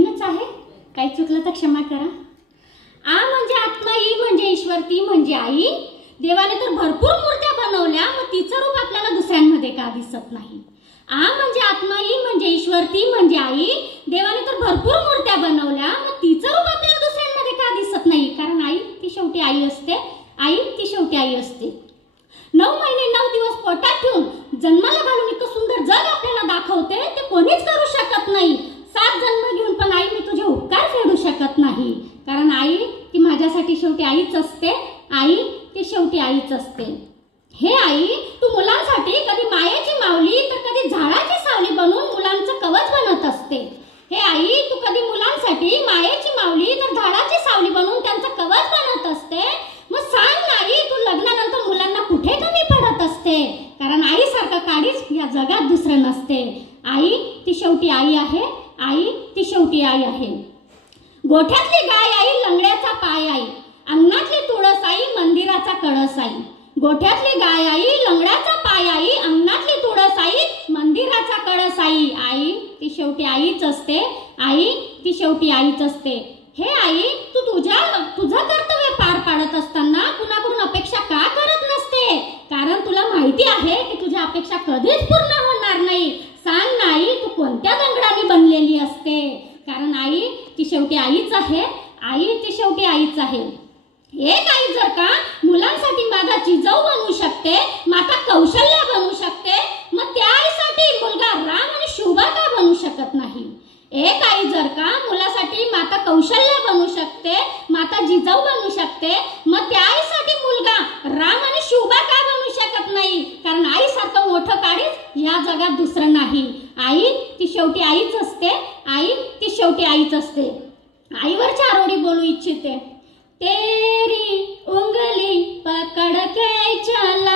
आहे, काही चुकलं तर क्षमा करा। आ म्हणजे आत्मा, ई म्हणजे ईश्वर, ती म्हणजे आई। देवाने तर भरपूर मूर्त्या बनवल्या, मग तिचं रूप आपल्याला दुसऱ्यांमध्ये का दिसत नाही? आ म्हणजे आत्मा, ई म्हणजे ईश्वर, ती म्हणजे आई। देवाने तर भरपूर मूर्त्या बनवल्या, मग तिचं रूप आपल्याला दुसऱ्यांमध्ये का दिसत नाही? कारण आई ती शेवटी आई असते, आई ती शेवटी आई असते। 9 महिने 9 दिवस पोटात ठेवून जन्माला घालून इतकं सुंदर जग आपल्याला दाखवते, ते कोणीच करू शकत नाही। 7 जन्म घेऊन पण आई मी तुझे उपकार फेडू शकत नाही, कारण आई ती माझ्यासाठी शेवटी आईच असते, आई ती शेवटी आईच असते। हे आई, तू मुलांसाठी कधी मायेची माऊली तर कधी झाडाची सावली बनवून मुलांचं कवच बनत असते। हे आई, तू कधी मुलांसाठी मायेची माऊली तर झाडाची सावली बनवून त्यांचं कवच बनत असते। मग सांग नाही, तू लग्नानंतर मुलांना कुठे कमी पडत असते? कारण आईसारखं काळीच या जगात दुसरं नसते। आई ती शेवटी आई आहे, आई ती शेवटी आई आहे। गोठ्यातली गाय आई, लंगड्याचा पाय आई, अंगणातली तुळस आई, मंदिराचा कळस आई। गोठ्यातली गाय आई, लंगड्याचा पाय आई, अंगणातली तुळस आई, मंदिराचा कळस आई। आई ती शेवटी आईच असते, आई ती शेवटी आईच असते। हे आई, तू तुझं कर्तव्य पार पाडत असताना कुणाकडून अपेक्षा का करत नसते? कारण तुला माहिती आहे की तुझ्या अपेक्षा कधीच पूर्ण होणार नाही। सांग नाही, तू कोणत्या दगडाने बनलेली असते? कारण आई ती शेवटी आईच आहे, आई ती शेवटी आईच आहे। एक आई जर का मुलांसाठी माता जिजाऊ बनू शकते, माता कौशल्या बनू शकते, मग त्या आईसाठी मुलगा राम आणि शुभा का बनू शकत नाही? एक आई जर का मुलासाठी माता कौशल्या बनू शकते, माता जिजाऊ बनू शकते, मग त्या आईसाठी मुलगा राम आणि शुभा का बनू शकत नाही? कारण आईसारखं मोठं काळीज या जगात दुसरं नाही। आई ती शेवटी आईच असते, आई ती शेवटी आईच असते। आईवर 4 ओळी बोलू इच्छिते। तेरी उंगली पकड़ के चला